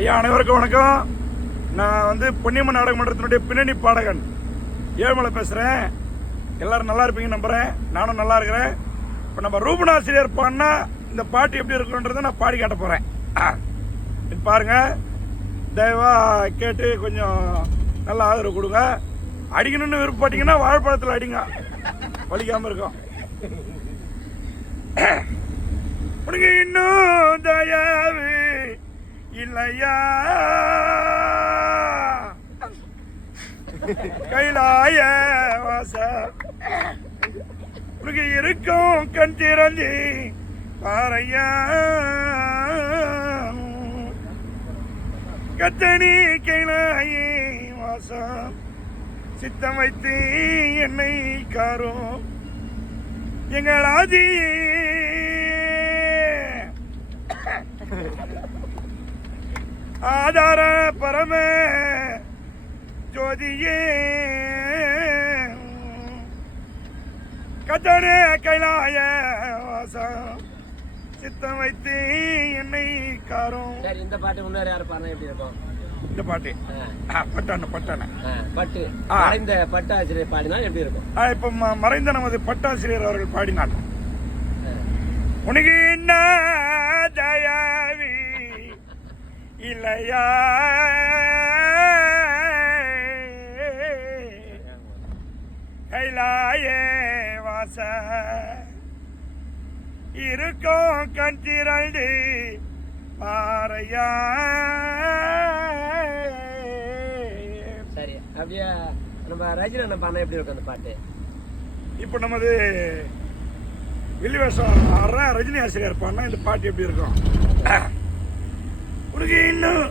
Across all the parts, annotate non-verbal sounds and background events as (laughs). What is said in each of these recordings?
ஐயா அனைவருக்கும் வணக்கம். நான் வந்து பொன்னியம்மன் நாடக மன்றத்தினுடைய பின்னணி பாடகன் ஏழுமலை பேசுகிறேன் எல்லாரும் நல்லா இருப்பீங்க நம்புகிறேன் நானும் நல்லா இருக்கிறேன். இப்போ நம்ம ரூபனாசிரியர் பாடினா இந்த பாட்டு எப்படி இருக்குன்றதை நான் பாடி காட்ட போகிறேன் இது பாருங்க. தயவா கேட்டு கொஞ்சம் நல்லா ஆதரவு கொடுங்க. அடிக்கணும்னு விருப்பப்பட்டீங்கன்னா வாழைப்பழத்தில் அடிங்க. வலிக்காமல் இருக்கும். உனக்கு இன்னும் தயா. இல்லையா? கைலாய வாச. உனக்கு இருக்கும் கண் திறந்தி பாறையா. கத்தனி கைலாயே வாசம் சித்தம் வைத்து என்னை காரும். எங்கள் ஆதியே ஆதார பரம ஜோதியே. கத்தனே கைலாய வாசம். சித்தம் வைத்து என்னை காரும். சரி இந்த பாட்டு முன்னாடி யார் பாடினா எப்படி இருக்கும்? இந்த பாட்டு. பட்டான பட்டான. பட்டு. மறைந்த பட்டாசிரியர் பாடினா எப்படி இருக்கும்? இப்ப மறைந்த நமது பட்டாசிரியர் அவர்கள் பாடினார். உனக்கு என்ன தயாவி? இல்லையா? கைலாயே வாச. இருக்கும் கண் திரண்டு பாறையா. சரி அப்படியே நம்ம ரஜினி அண்ணன் பாடினா எப்படி இருக்கும் அந்த பாட்டு? இப்போ நமது வில்லிவேஷம் ரஜினி ஆசிரியர் பாடினா இந்த பாட்டு எப்படி இருக்கும்? உனக்கு இன்னும்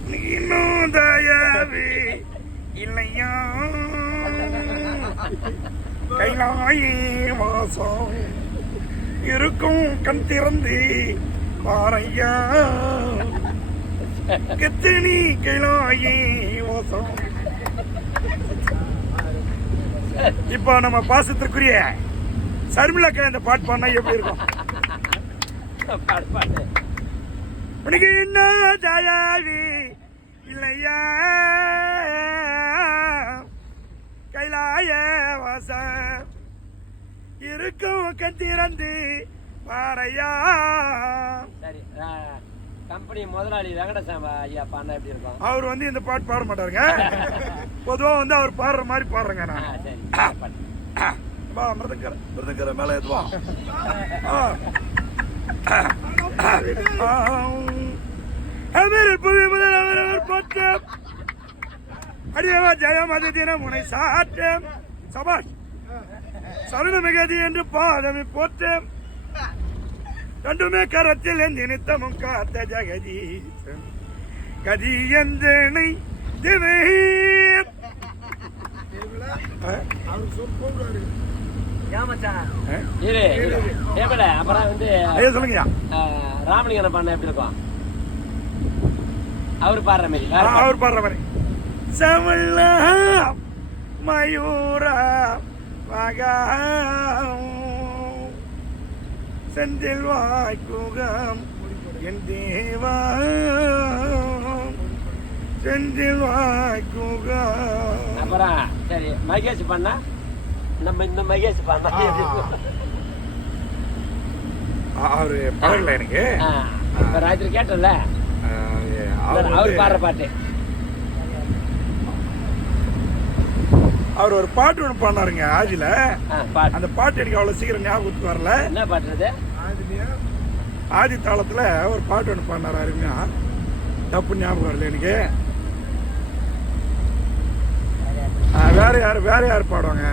உனக்கு இன்னும் தயாவே இல்லையா? கைலாயே வாசம் இருக்கும் கண் திறந்து பாறையா? கத்தினி கைலாயே வாசம்? இப்போ நம்ம பாசத்திற்குரிய சர்மிளாக்கா இந்த பாட்டு பாடினா எப்படி இருக்கும்? பாடு பாடு. உனக்கு என்ன தயாவி இல்லையா? கைலாய வாசம். இருக்கும் கண் திறந்து பாறையா சரி கம்பெனி முதலாளி வெங்கடசாமி ஐயா பாடினா எப்படி இருக்கும்? அவர் வந்து இந்த பாட்டு பாட மாட்டாருங்க. (laughs) பொதுவா வந்து அவர் பாடுற மாதிரி பாடுறேங்க நான். சரி. வா மிருதங்கர மிருதங்கர மேல எதுவா (laughs) அவர் புவி முதல் அவரவர் போற்றம். அடியவா ஜெயம் அது தினம் உனை சாற்றம் சபாஷ் என்று பாதமி போற்றம் ரெண்டுமே கரத்தில் என் நினைத்தமும் காத்த ஜெகதீசன். கதி எந்தனை திவே பாடினா எப்படி இருக்கும்? அவர் பாடுற மாதிரி. அவர் பாடுற மாதிரி. சமல்லா மயூரா மகா செந்தில் வாய்க்குகம். என் தேவா செந்தில் வாய்க்குகம். அப்புறம் சரி மகேஷ் பண்ணா நம்ம இந்த மகேஷ் பண்ணா? அவரு பழகல எனக்கு. ராத்திரி கேட்டல அவர் பாடுற பாட்டு. அவர் ஒரு பாட்டு ஒன்று பாடினாருங்க ஆதியில. ஆ, பாட்டு அந்த பாட்டு எனக்கு அவ்வளவு சீக்கிரம் ஞாபகத்துக்கு வரல. என்ன பாட்டுறது ஆதி தாளத்துல ஒரு பாட்டு ஒன்று பாடினார் அருமையா. தப்பு ஞாபகம் வரல எனக்கு. வேற யார் வேற யார் பாடுவாங்க?